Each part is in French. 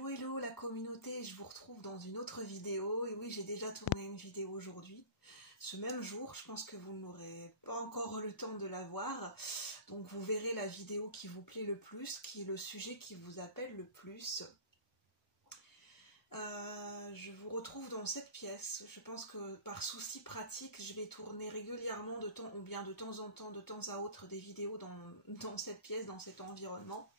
Hello hello la communauté, je vous retrouve dans une autre vidéo. Et oui, j'ai déjà tourné une vidéo aujourd'hui, ce même jour. Je pense que vous n'aurez pas encore le temps de la voir, donc vous verrez la vidéo qui vous plaît le plus, qui est le sujet qui vous appelle le plus. Je vous retrouve dans cette pièce. Je pense que par souci pratique, je vais tourner régulièrement de temps à autre des vidéos dans cette pièce, dans cet environnement.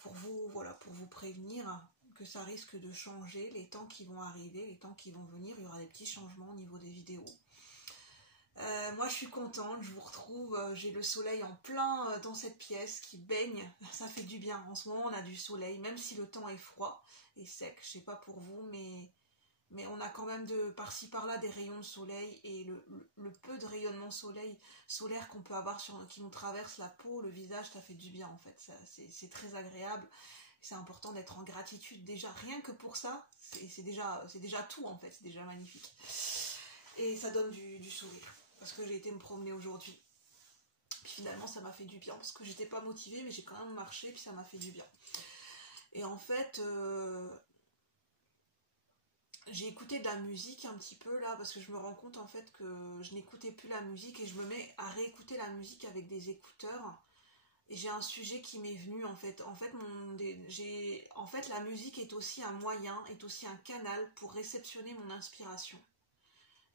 Pour vous prévenir que ça risque de changer, les temps qui vont arriver, les temps qui vont venir, il y aura des petits changements au niveau des vidéos. Moi je suis contente, je vous retrouve, j'ai le soleil en plein dans cette pièce qui baigne, ça fait du bien. En ce moment on a du soleil, même si le temps est froid et sec, je sais pas pour vous, mais on a quand même par-ci par-là des rayons de soleil, et le peu de rayonnement solaire qu'on peut avoir qui nous traverse la peau, le visage, ça fait du bien en fait, c'est très agréable. C'est important d'être en gratitude déjà, rien que pour ça, c'est déjà tout en fait, c'est déjà magnifique. Et ça donne du sourire, parce que j'ai été me promener aujourd'hui. Puis finalement ça m'a fait du bien, parce que j'étais pas motivée, mais j'ai quand même marché, puis ça m'a fait du bien. Et en fait, j'ai écouté de la musique un petit peu là, parce que je me rends compte en fait que je n'écoutais plus la musique, et je me mets à réécouter la musique avec des écouteurs. Et j'ai un sujet qui m'est venu en fait. En fait, la musique est aussi un moyen, est aussi un canal pour réceptionner mon inspiration.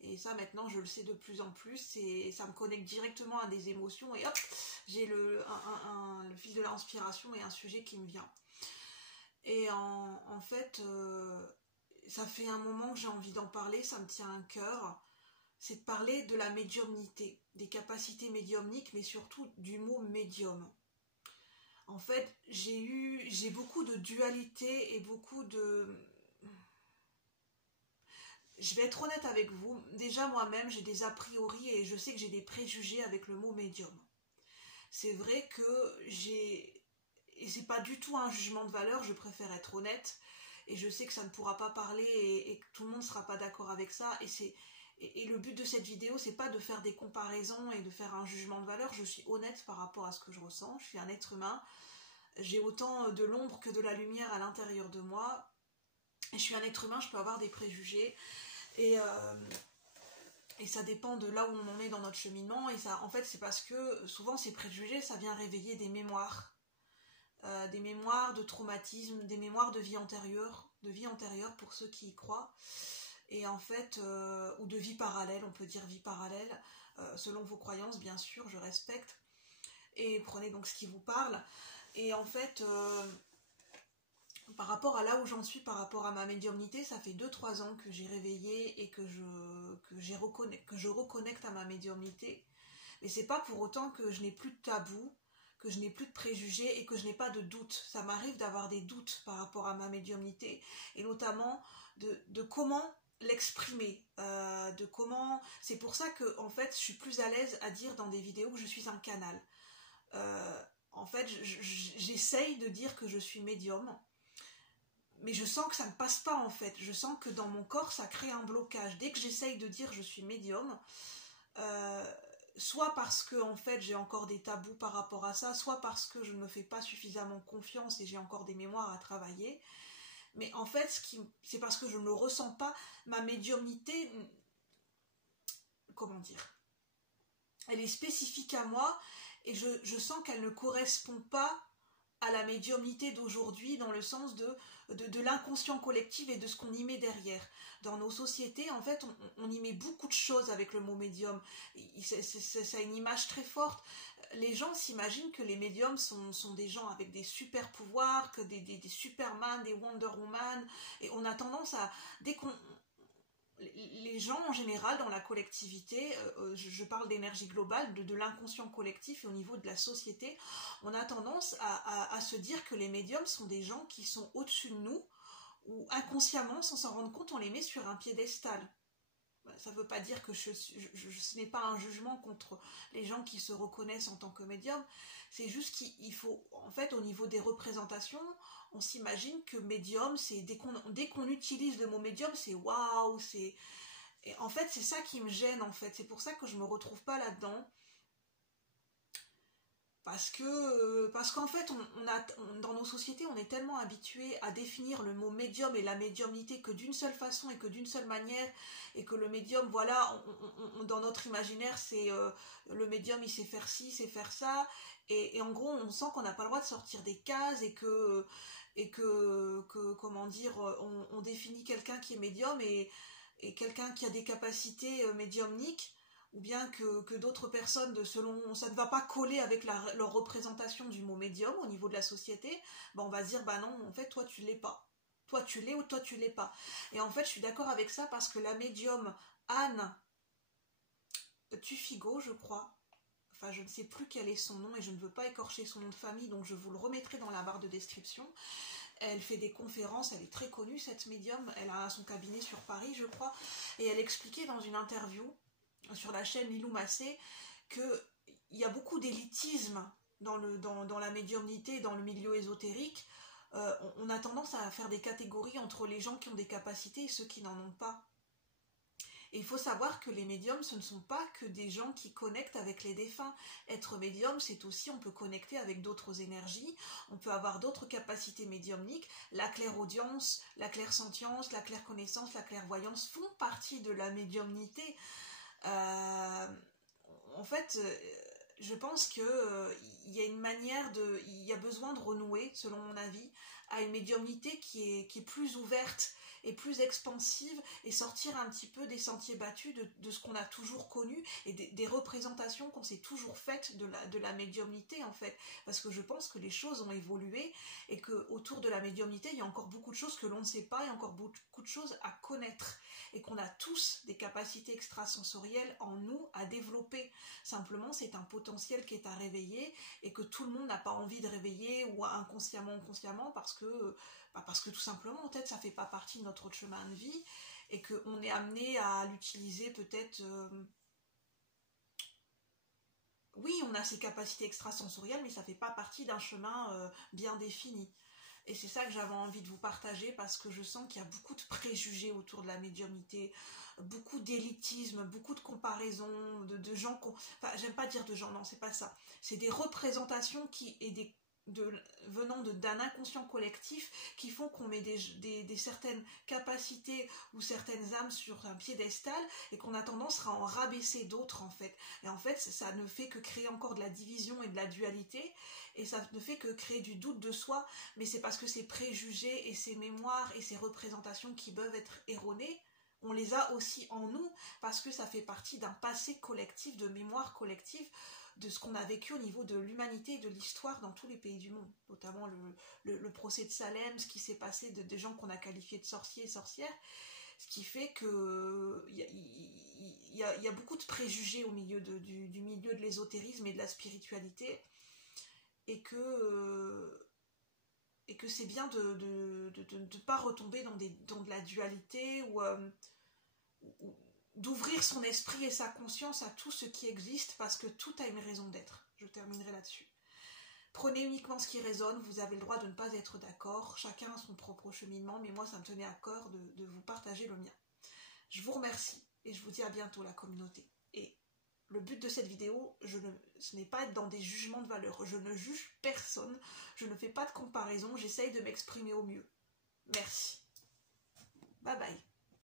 Et ça maintenant je le sais de plus en plus, et ça me connecte directement à des émotions, et hop, j'ai le fil de l'inspiration et un sujet qui me vient. Et en fait, ça fait un moment que j'ai envie d'en parler, ça me tient à cœur. C'est de parler de la médiumnité, des capacités médiumniques, mais surtout du mot médium. En fait, j'ai beaucoup de dualité et beaucoup de... Je vais être honnête avec vous, déjà moi-même j'ai des a priori et je sais que j'ai des préjugés avec le mot médium. C'est vrai que et c'est pas du tout un jugement de valeur, je préfère être honnête, et je sais que ça ne pourra pas parler et que tout le monde ne sera pas d'accord avec ça, et le but de cette vidéo c'est pas de faire des comparaisons et de faire un jugement de valeur. Je suis honnête par rapport à ce que je ressens, je suis un être humain, j'ai autant de l'ombre que de la lumière à l'intérieur de moi, et je suis un être humain, je peux avoir des préjugés, et ça dépend de là où on en est dans notre cheminement. Et ça, en fait, c'est parce que souvent ces préjugés, ça vient réveiller des mémoires de traumatisme, des mémoires de vie antérieure pour ceux qui y croient, et en fait, ou de vie parallèle, on peut dire vie parallèle, selon vos croyances bien sûr, je respecte, et prenez donc ce qui vous parle. Et en fait, par rapport à là où j'en suis, par rapport à ma médiumnité, ça fait 2-3 ans que j'ai réveillé et que je reconnecte à ma médiumnité. Mais c'est pas pour autant que je n'ai plus de tabou, que je n'ai plus de préjugés et que je n'ai pas de doutes. Ça m'arrive d'avoir des doutes par rapport à ma médiumnité, et notamment de comment l'exprimer, c'est pour ça que en fait je suis plus à l'aise à dire dans des vidéos que je suis un canal. En fait, j'essaye de dire que je suis médium, mais je sens que ça ne passe pas en fait. Je sens que dans mon corps, ça crée un blocage. Dès que j'essaye de dire je suis médium, soit parce que en fait j'ai encore des tabous par rapport à ça, soit parce que je ne me fais pas suffisamment confiance et j'ai encore des mémoires à travailler. Mais en fait, c'est parce que je ne le ressens pas. Ma médiumnité, comment dire, elle est spécifique à moi, et je sens qu'elle ne correspond pas à la médiumnité d'aujourd'hui, dans le sens de l'inconscient collectif et de ce qu'on y met derrière. Dans nos sociétés, en fait, on y met beaucoup de choses avec le mot médium. Ça a une image très forte. Les gens s'imaginent que les médiums sont des gens avec des super pouvoirs, que des Superman, des Wonder Woman, et on a tendance à... Les gens en général dans la collectivité, je parle d'énergie globale, de l'inconscient collectif et au niveau de la société, on a tendance à se dire que les médiums sont des gens qui sont au-dessus de nous, ou inconsciemment, sans s'en rendre compte, on les met sur un piédestal. Ça ne veut pas dire que ce n'est pas un jugement contre les gens qui se reconnaissent en tant que médium, c'est juste qu'il faut, en fait, au niveau des représentations, on s'imagine que médium, c'est dès qu'on utilise le mot médium, c'est waouh, et en fait, c'est ça qui me gêne, en fait, c'est pour ça que je me retrouve pas là-dedans, Parce qu'en fait, dans nos sociétés, on est tellement habitué à définir le mot médium et la médiumnité que d'une seule façon et que d'une seule manière, et que le médium, voilà, dans notre imaginaire, c'est le médium, il sait faire ci, il sait faire ça, et en gros, on sent qu'on n'a pas le droit de sortir des cases comment dire, on définit quelqu'un qui est médium et quelqu'un qui a des capacités médiumniques, ou bien que d'autres personnes, selon ça ne va pas coller avec leur représentation du mot médium au niveau de la société, ben on va se dire bah non, en fait toi tu l'es pas. Toi tu l'es ou toi tu l'es pas. Et en fait je suis d'accord avec ça parce que la médium Anne Tufigo, je crois, enfin je ne sais plus quel est son nom et je ne veux pas écorcher son nom de famille, donc je vous le remettrai dans la barre de description. Elle fait des conférences, elle est très connue cette médium, elle a son cabinet sur Paris je crois, et elle expliquait dans une interview sur la chaîne Lilou Massé qu'il y a beaucoup d'élitisme dans la médiumnité, dans le milieu ésotérique. On a tendance à faire des catégories entre les gens qui ont des capacités et ceux qui n'en ont pas. Et il faut savoir que les médiums, ce ne sont pas que des gens qui connectent avec les défunts. Être médium, c'est aussi, on peut connecter avec d'autres énergies, on peut avoir d'autres capacités médiumniques. La clairaudience, la clairsentience, la clairconnaissance, la clairvoyance font partie de la médiumnité. En fait, je pense que il y a une manière il y a besoin de renouer, selon mon avis, à une médiumnité qui est plus ouverte et plus expansive et sortir un petit peu des sentiers battus de ce qu'on a toujours connu et des représentations qu'on s'est toujours faites de la médiumnité en fait, parce que je pense que les choses ont évolué et que autour de la médiumnité il y a encore beaucoup de choses que l'on ne sait pas et encore beaucoup de choses à connaître et qu'on a tous des capacités extrasensorielles en nous à développer. Simplement c'est un potentiel qui est à réveiller et que tout le monde n'a pas envie de réveiller ou inconsciemment ou consciemment parce que tout simplement en fait ça fait pas partie de notre chemin de vie et qu'on est amené à l'utiliser peut-être oui on a ces capacités extrasensorielles mais ça fait pas partie d'un chemin bien défini. Et c'est ça que j'avais envie de vous partager parce que je sens qu'il y a beaucoup de préjugés autour de la médiumnité, beaucoup d'élitisme, beaucoup de comparaisons, de gens enfin j'aime pas dire de gens, non c'est pas ça. C'est des représentations venant d'un inconscient collectif qui font qu'on met des certaines capacités ou certaines âmes sur un piédestal et qu'on a tendance à en rabaisser d'autres en fait. Et en fait ça ne fait que créer encore de la division et de la dualité et ça ne fait que créer du doute de soi, mais c'est parce que ces préjugés et ces mémoires et ces représentations qui peuvent être erronées, on les a aussi en nous parce que ça fait partie d'un passé collectif, de mémoire collective, de ce qu'on a vécu au niveau de l'humanité et de l'histoire dans tous les pays du monde, notamment le procès de Salem, ce qui s'est passé des gens qu'on a qualifiés de sorciers et sorcières, ce qui fait que il y a beaucoup de préjugés au milieu du milieu de l'ésotérisme et de la spiritualité, et que c'est bien de ne pas retomber dans de la dualité ou d'ouvrir son esprit et sa conscience à tout ce qui existe parce que tout a une raison d'être. Je terminerai là-dessus. Prenez uniquement ce qui résonne, vous avez le droit de ne pas être d'accord, chacun a son propre cheminement, mais moi ça me tenait à cœur de vous partager le mien. Je vous remercie et je vous dis à bientôt la communauté. Et le but de cette vidéo, ce n'est pas être dans des jugements de valeur, je ne juge personne, je ne fais pas de comparaison, j'essaye de m'exprimer au mieux. Merci. Bye bye.